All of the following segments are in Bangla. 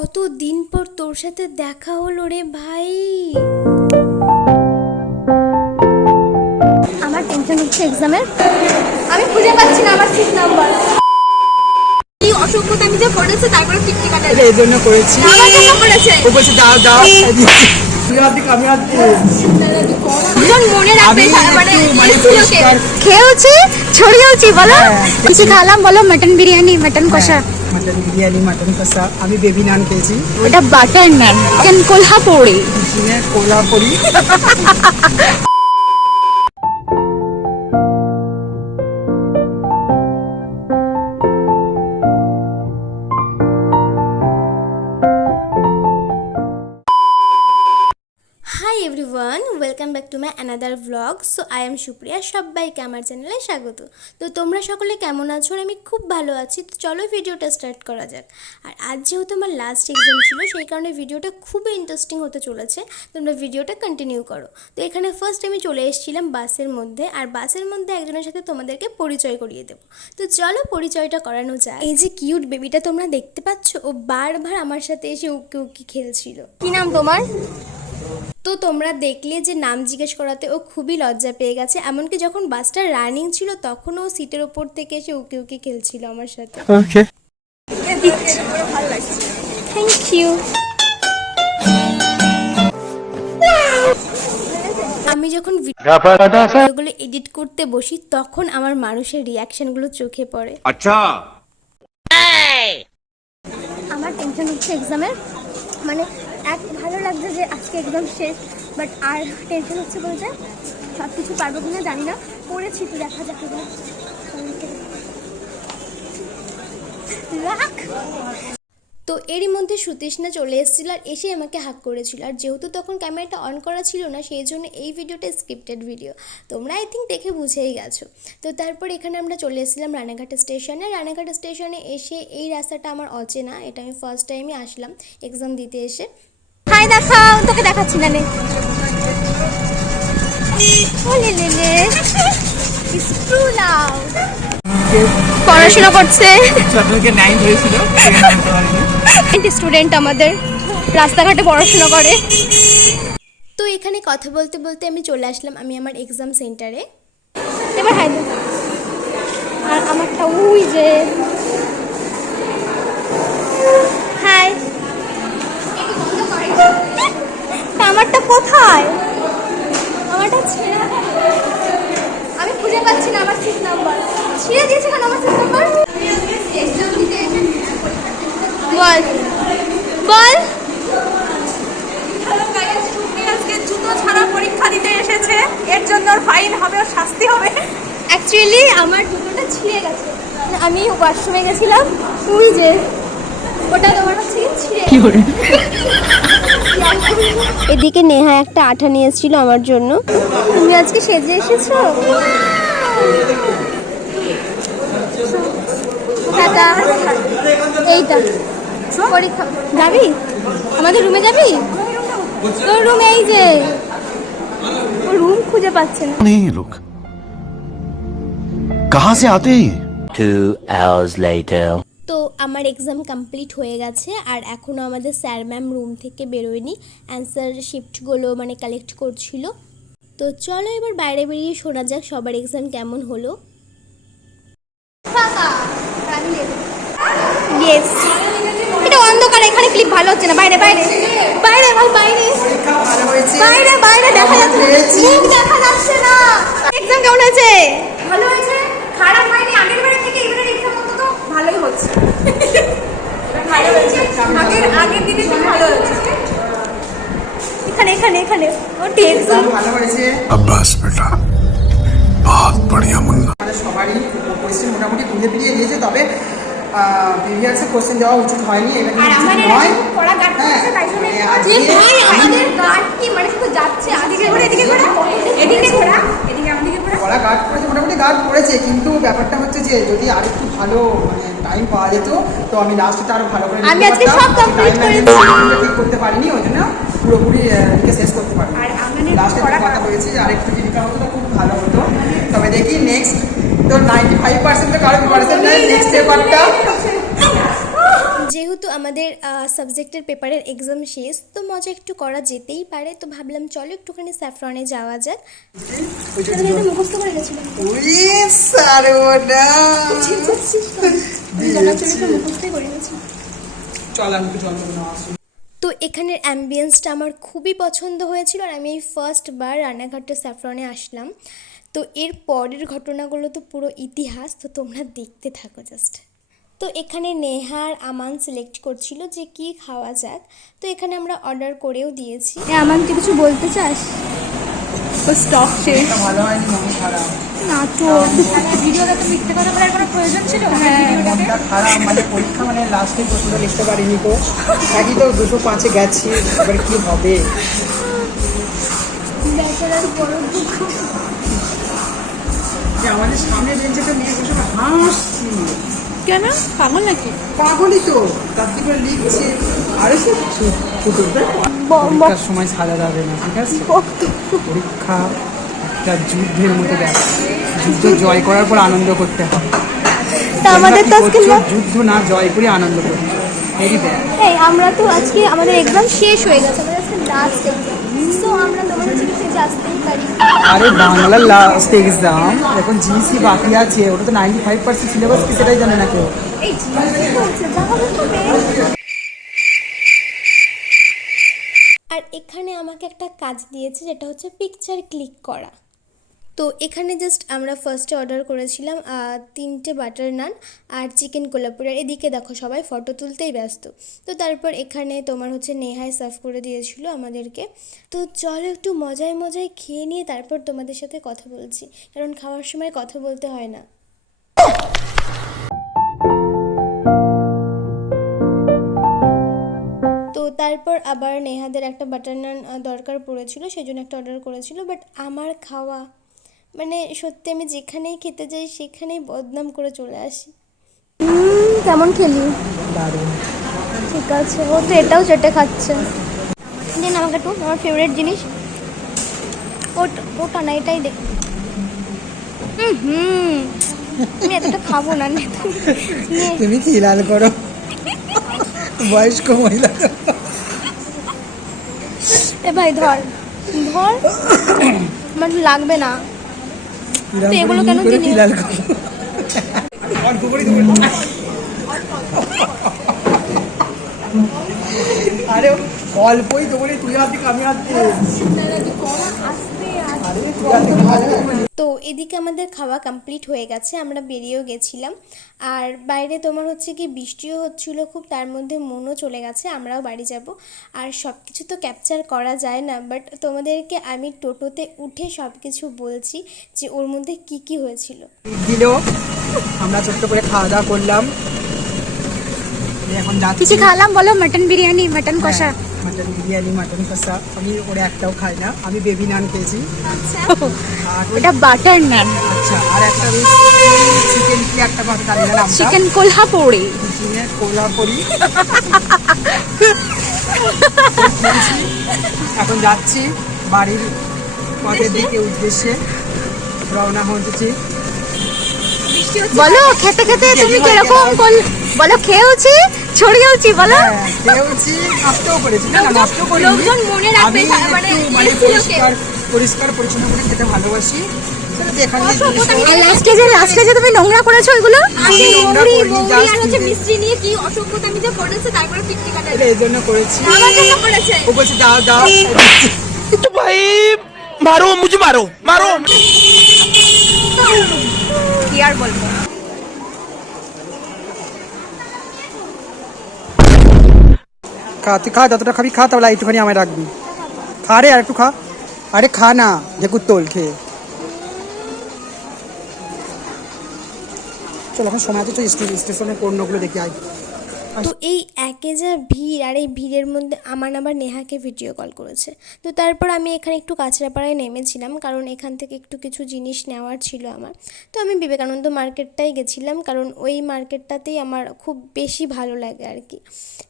কত দিন পর তোর সাথে দেখা হলো রে ভাই? আমার টেনশন হচ্ছে এক্সামের আমি খুঁজে পাচ্ছি না আমার সিট নাম্বার অসভ্যতা আমি যে করেছে তারপরে টিকটি কাটা এই জন্য করেছি। আমার জন্য করেছে ও বলছে দাও দাও। মনে মানে খেয়েওছি ছড়িয়েওছি বলো। হ্যাঁ, কিছু খালাম বলো মটন বিরিয়ানি মাটন কষা। মাটন বিরিয়ানি মাটন কষা আমি বেবি নান খেয়েছি। ওটা বাটার নান চিকেন কোলহাপুরি চিনে Kolhapuri welcome back to my another vlog so I am Supriya সবাইকে আমার চ্যানেলে স্বাগত। তো তোমরা সকলে কেমন আছো? আমি খুব ভালো আছি। তো চলো ভিডিওটা স্টার্ট করা যাক। আর আজ যেহেতু আমার লাস্ট এক্সাম ছিল, সেই কারণে ভিডিওটা খুবই ইন্টারেস্টিং হতে চলেছে। তোমরা ভিডিওটা কন্টিনিউ করো। তো এখানে ফার্স্ট আমি চলে এসেছিলাম বাসের মধ্যে। আর বাসের মধ্যে একজনের সাথে তোমাদেরকে পরিচয় করিয়ে দেবো। তো চলো পরিচয়টা করানো যায় এই যে কিউট বেবিটা তোমরা দেখতে পাচ্ছ, ও বারবার আমার সাথে এসে উকি উকি খেলছিল। কি নাম তোমার? তো তোমরা দেখলে যে নাম জিজ্ঞেস করাতে ও খুবই লজ্জা পেয়ে গেছে। এমনকি যখন বাসটা রানিং ছিল তখন ও সিটের ওপর থেকে এসে উকি উকি খেলছিল আমার সাথে। ওকে থ্যাংক ইউ আমি যখন ভিডিওগুলো এডিট করতে বসি তখন আমার মানুষের রিয়াকশনগুলো চোখে পড়ে। আচ্ছা। আমার টেনশন হচ্ছে এক্সামের মানে এক ভালো লাগছে যে আজকে একদম শেষ বাট আর টেনশন হচ্ছে বলতে সব কিছু পারব কিনা জানি না। পড়েছি তো, দেখা যাক রাখ তো এরই মধ্যে সুতৃষ্ণা চলে এসেছিল আর এসে আমাকে হাক করেছিল। আর যেহেতু তখন ক্যামেরাটা অন করা ছিল না সেই জন্য এই ভিডিওটা স্ক্রিপ্টেড ভিডিও তোমরা আই থিঙ্ক দেখে বুঝেই গেছো। তো তারপর এখানে আমরা চলে এসেছিলাম রানাঘাট স্টেশনে রানাঘাট স্টেশনে এসে এই রাস্তাটা আমার অচেনা এটা আমি ফার্স্ট টাইমই আসলাম এক্সাম দিতে এসে। হাই দেখাও তোকে দেখাচ্ছি না নে। ও লে লে লে. পড়াশোনা করছে। স্টুডেন্ট আমাদের রাস্তাঘাটে পড়াশোনা করে। তো এখানে কথা বলতে বলতে আমি চলে আসলাম আমি আমার এক্সাম সেন্টারে এবার হাই আর আমারটা ওই যে। হাই। আমারটা কোথায়? আমারটা ছেড়ে আমি খুঁজে পাচ্ছি না আমার সিট নাম্বার ছিঁড়ে দিয়েছে কেন আমার সিট নাম্বার বল। বল। জুতো ছাড়া পরীক্ষা দিতে এসেছে। এর জন্য ফাইন হবে শাস্তি হবে। অ্যাকচুয়ালি আমার জুতোটা ছিঁড়ে গেছে। আমি ওয়াশরুমে গেছিলাম তুই যে ওটা তোমার হচ্ছে ছিঁড়ে এদিকে নেহা একটা আঠা নিয়ে এসেছিল আমার জন্য। তুমি আজকে সেজে এসেছ? এইটা। যাবি? আমাদের রুমে যাবি? তোর রুম এই যে রুম খুঁজে পাচ্ছে না। নেই লোক। কাহা সে আতে টু আওয়ার্স লেটার তো আমার এক্সাম কমপ্লিট হয়ে গেছে আর এখনও আমাদের স্যার ম্যাম রুম থেকে বেরোয়নি। অ্যান্সার শিফটগুলো মানে কালেক্ট করছিল। তো চলো এবার বাইরে বেরিয়ে শোনা যাক সবার এক্সাম কেমন হলো। ইয়েস এটা অন্ধকার এখানে ক্লিপ ভালো হচ্ছে না বাইরে বাইরে বাইরে ভাই বাইরে ভালো হয়েছে বাইরে বাইরে দেখা যাচ্ছে মুখ দেখা যাচ্ছে না এক্সাম কেমন হয়েছে ভালো হয়েছে খারাপ হয়নি আগের বারের থেকে এবারের এক্সাম অন্তত ভালোই হচ্ছে ভালো হয়েছে আগের আগের দিনের থেকে ভালো হচ্ছে এখানে এখানে এখানে ও টেনশন ভালো হয়েছে अब्बास बेटा बहुत बढ़िया मुन्ना প্রিভিয়াসে কোশ্চেন দেওয়া উচিত হয়নি এটা কিন্তু উচিত নয় কড়া গার্ড করেছে, একটু মোটামুটি গার্ড করেছে কিন্তু ব্যাপারটা হচ্ছে যে যদি আর একটু ভালো মানে টাইম পাওয়া যেত তো আমি লাস্টটা আরও ভালো করে আমি আজকে সব time করেছি। ঠিক করতে পারিনি ওই জন্য পুরোপুরি শেষ করতে পারিনি আর লাস্টে কথা হয়েছে যে আরেকটু যদি হতো তবে দেখি নেক্সট তো নাইনটি ফাইভ পার্সেন্ট তো কারও পার্সেন্ট নেই নেক্সট পেপারটা যেহেতু আমাদের সাবজেক্টের পেপারের এক্সাম শেষ তো মজা একটু করা যেতেই পারে তো ভাবলাম চলো একটুখানি স্যাফরনে যাওয়া যাক। মুখস্থ করে গেছিলাম চলে তো। মুখস্থই করে গেছি। চল আমি একটু জল করে নেওয়া আসি। তো এখানের অ্যাম্বিয়েন্সটা আমার খুবই পছন্দ হয়েছিল আর আমি এই ফার্স্ট বার রানাঘাটে স্যাফরনে আসলাম। তো এর পরের ঘটনাগুলো তো পুরো ইতিহাস তো তোমরা দেখতে থাকো জাস্ট তো এখানে নেহার আমান সিলেক্ট করছিল যে কি খাওয়া যাক। তো এখানে আমরা অর্ডার করেও দিয়েছি। আমান তুই কিছু বলতে চাস? তো স্টক শেষ। ভালো হয়নি মন খারাপ। না তো। ভিডিওটা তো মিথ্যে কথা বলার কোনো প্রয়োজন ছিল? হ্যাঁ। মনটা খারাপ মানে পরীক্ষা মানে লাস্টে প্রশ্নটা লিখতে পারিনি তো। একই তো দুশো পাঁচে গেছি এবার কি হবে? বেচারার বড় দুঃখ। যে আমাদের সামনে বেঞ্চে তো মেয়ে বসে হাসছি। কেন? পাগল নাকি? পাগলই তো। তার থেকে লিখছে। আরে সে পরীক্ষার সময় সাজা যাবে না ঠিক আছে? পরীক্ষা একটা যুদ্ধের মতো ব্যাপার যুদ্ধ জয় করার পর আনন্দ করতে হয়। তা আমাদের তো আজকে? যুদ্ধ না জয় করে আনন্দ ব্যাড এই আমরা তো আজকে আমাদের এক্সাম শেষ হয়ে গেছে আমাদের আজকে লাস্ট এক্সাম সো আমরা তোমাদের আসতেই পারি আরে বাংলার লাস্ট এক্সাম এখন জিসি বাকি আছে ওটা তো নাইনটি ফাইভ পার্সেন্ট সিলেবাস কি সেটাই জানে না কেউ। এই বলছে আর এখানে আমাকে একটা কাজ দিয়েছে যেটা হচ্ছে পিকচার ক্লিক করা। তো এখানে জাস্ট আমরা ফার্স্টে অর্ডার করেছিলাম তিনটে বাটার নান আর চিকেন কোলাপুর আর এদিকে দেখো সবাই ফটো তুলতেই ব্যস্ত। তো তারপর এখানে তোমার হচ্ছে নেহায় সার্ভ করে দিয়েছিল আমাদেরকে। তো চলো একটু মজায় মজায় খেয়ে নিয়ে তারপর তোমাদের সাথে কথা বলছি, কারণ খাওয়ার সময় কথা বলতে হয় না। তারপর আবার নেহাদের একটা বাটার নান দরকার পড়েছিল সেই জন্য একটা অর্ডার করেছিল বাট আমার খাওয়া মানে সত্যি আমি যেখানেই খেতে যাই সেখানেই বদনাম করে চলে আসি। হুম, কেমন খেলি? ঠিক আছে ও তো এটাও চেটে খাচ্ছে। দিন আমাকে একটু আমার ফেভারিট জিনিস। ওটা ওটা না এটাই দেখ হুম। আমি এতটা খাব না নে তুমি। কি লাল করো? বয়স্ক মহিলা। এ ভাই ধর। ধর। আমার লাগবে না। তো এগুলো কেন আরে অল্পই তো বলি তুই হাত আমি হাত দিয়ে আরে তুই হাত দিকে ভালো তো এদিকে আমাদের খাওয়া কমপ্লিট হয়ে গেছে আমরা বেরিয়েও গেছিলাম। আর বাইরে তোমার হচ্ছে কি বৃষ্টিও হচ্ছিল খুব তার মধ্যে মনও চলে গেছে আমরাও বাড়ি যাব। আর সব কিছু তো ক্যাপচার করা যায় না বাট তোমাদেরকে আমি টোটোতে উঠে সব কিছু বলছি যে ওর মধ্যে কি কি হয়েছিল। দিল আমরা ছোট্ট করে খাওয়া দাওয়া করলাম। এখন কিছু খালাম বলো মাটন বিরিয়ানি মাটন কষা। মাটন বিরিয়ানি মাটন কষা। আমি ওরা একটাও খাই না। আমি বেবি নান খেয়েছি। আর ওই- এটা বাটার নান আচ্ছা আর একটা চিকেন কি একটা কথা জানি না নামটা। চিকেন কোল্হাপুরি চিকেনের কোলাপুরি এখন যাচ্ছি বাড়ির পথের দিকে উদ্দেশ্যে। রওনা হচ্ছি। বলো খেতে খেতে তুমি কীরকম বলো খেয়েওছি? ছড়িয়েওছি বলো। হ্যাঁ, ছড়িয়েওছি আসতেও করেছি। না নষ্ট করি লোকজন মনে রাখবে মানে মানে পরিষ্কার পরিষ্কার পরিচ্ছন্ন করে খেতে ভালোবাসি। নিয়ে কি অসভ্যতা আমি যে ও বলছে দাও ভাই মারো মুঝে মারো মারো। কি আর বলব? খা, তুই খা, যতটা খাবি খা, তাহলে একটুখানি আমায় রাখবি। খা রে, আর একটু খা। আরে খা না ঢেকুর তোল খেয়ে চল, এখন সময় আছে তো স্টেশনের পণ্যগুলো দেখি, আয়। তো এই একে যা ভিড় আর এই ভিড়ের মধ্যে আমার আবার নেহাকে ভিডিও কল করেছে। তো তারপর আমি এখানে একটু কাঁচরাপাড়ায় নেমেছিলাম, কারণ এখান থেকে একটু কিছু জিনিস নেওয়ার ছিল আমার। তো আমি বিবেকানন্দ মার্কেটটাই গেছিলাম, কারণ ওই মার্কেটটাতেই আমার খুব বেশি ভালো লাগে আর কি।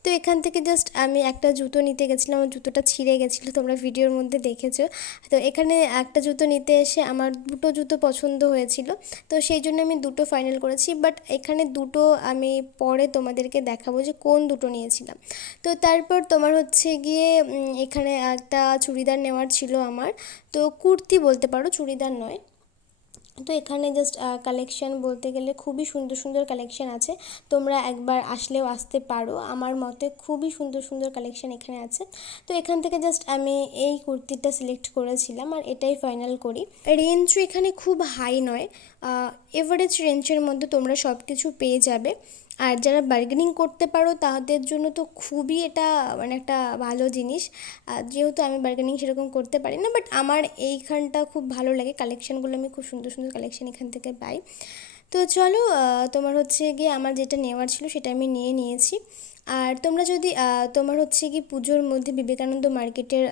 তো এখান থেকে জাস্ট আমি একটা জুতো নিতে গেছিলাম, আমার জুতোটা ছিঁড়ে গেছিল, তোমরা ভিডিওর মধ্যে দেখেছ। তো এখানে একটা জুতো নিতে এসে আমার দুটো জুতো পছন্দ হয়েছিল, তো সেই জন্য আমি দুটো ফাইনাল করেছি বাট এখানে দুটো আমি পরে তোমাদেরকে দেখাবো। দেখাবো যে কোন দুটো নিয়েছিলাম। তো তারপর তোমার হচ্ছে গিয়ে এখানে একটা চুড়িদার নেওয়ার ছিল আমার। তো কুর্তি বলতে পারো, চুড়িদার নয়। তো এখানে জাস্ট কালেকশন বলতে গেলে খুবই সুন্দর সুন্দর কালেকশন আছে। তোমরা একবার আসলেও আসতে পারো। আমার মতে খুবই সুন্দর সুন্দর কালেকশন এখানে আছে। তো এখান থেকে জাস্ট আমি এই কুর্তিটা সিলেক্ট করেছিলাম আর এটাই ফাইনাল করি। রেঞ্জও এখানে খুব হাই নয়। এভারেজ রেঞ্জের মধ্যে তোমরা সব কিছু পেয়ে যাবে। আর যারা বার্গেনিং করতে পারো, তাদের জন্য তো খুবই এটা মানে একটা ভালো জিনিস। যেহেতু আমি বার্গেনিং সেরকম করতে পারি না বাট আমার এইখানটা খুব ভালো লাগে। কালেকশানগুলো আমি খুব সুন্দর সুন্দর কালেকশান এখান থেকে পাই। তো চলো তোমার হচ্ছে গিয়ে আমার যেটা নেওয়ার ছিল সেটা আমি নিয়ে নিয়েছি। আর তোমরা যদি তোমার হচ্ছে কি পুজোর মধ্যে বিবেকানন্দ মার্কেটের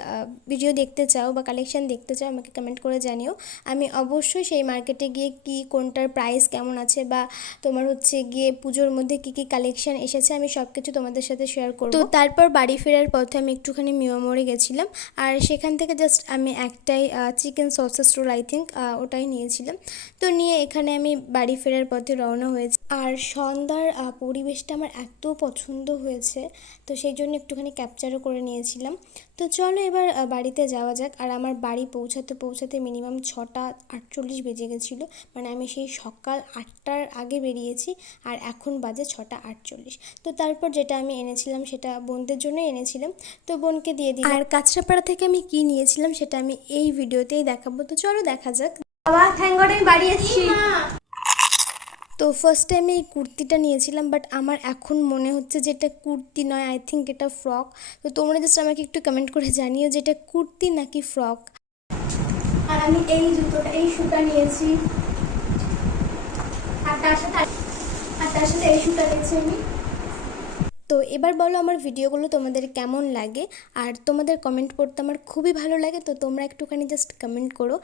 ভিডিও দেখতে চাও বা কালেকশন দেখতে চাও, আমাকে কমেন্ট করে জানিও। আমি অবশ্যই সেই মার্কেটে গিয়ে কি, কোনটার প্রাইস কেমন আছে বা তোমার হচ্ছে গিয়ে পুজোর মধ্যে কি কি কালেকশন এসেছে, আমি সব কিছু তোমাদের সাথে শেয়ার করব। তো তারপর বাড়ি ফেরার পথে আমি একটুখানি মিয়ামোড়ে গেছিলাম। আর সেখান থেকে জাস্ট আমি একটাই chicken sausage roll I think ওটাই নিয়েছিলাম। তো নিয়ে এখানে আমি বাড়ি ফেরার পথে রওনা হয়েছে। আর সন্ধ্যার পরিবেশটা আমার এত পছন্দ হয়েছে তো সেই জন্য একটুখানি ক্যাপচারও করে নিয়েছিলাম। তো চলো এবার বাড়িতে যাওয়া যাক। আর আমার বাড়ি পৌঁছাতে পৌঁছাতে মিনিমাম ছটা আটচল্লিশ বেজে গেছিল। মানে আমি সেই সকাল আটটার আগে বেরিয়েছি আর এখন বাজে ছটা আটচল্লিশ। তো তারপর যেটা আমি এনেছিলাম সেটা বোনদের জন্যই এনেছিলাম। তো বোনকে দিয়ে দিই আর কাঁচরাপাড়া থেকে আমি কি নিয়েছিলাম সেটা আমি এই ভিডিওতেই দেখাবো। তো চলো দেখা যাক। বাবা থ্যাংক গড আমি বাড়ি এসেছি। তো ফার্স্টে আমি এই কুর্তিটা নিয়েছিলাম বাট আমার এখন মনে হচ্ছে যে এটা কুর্তি নয় আই থিঙ্ক এটা ফ্রক তো তোমরা জাস্ট আমাকে একটু কমেন্ট করে জানিও যে এটা কুর্তি নাকি ফ্রক আর আমি এই জুতোটা, এই শুটা নিয়েছি। আর তার সাথে আর তার সাথে এই শুটা নিয়েছি আমি। তো এবার বলো আমার ভিডিওগুলো তোমাদের কেমন লাগে? আর তোমাদের কমেন্ট পড়তে আমার খুবই ভালো লাগে, তো তোমরা একটুখানি জাস্ট কমেন্ট করো।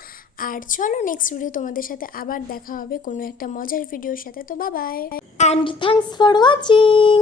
আর চলো নেক্সট ভিডিও তোমাদের সাথে আবার দেখা হবে কোনো একটা মজার ভিডিওর সাথে, তো বাবাই অ্যান্ড থ্যাংকস ফর ওয়াচিং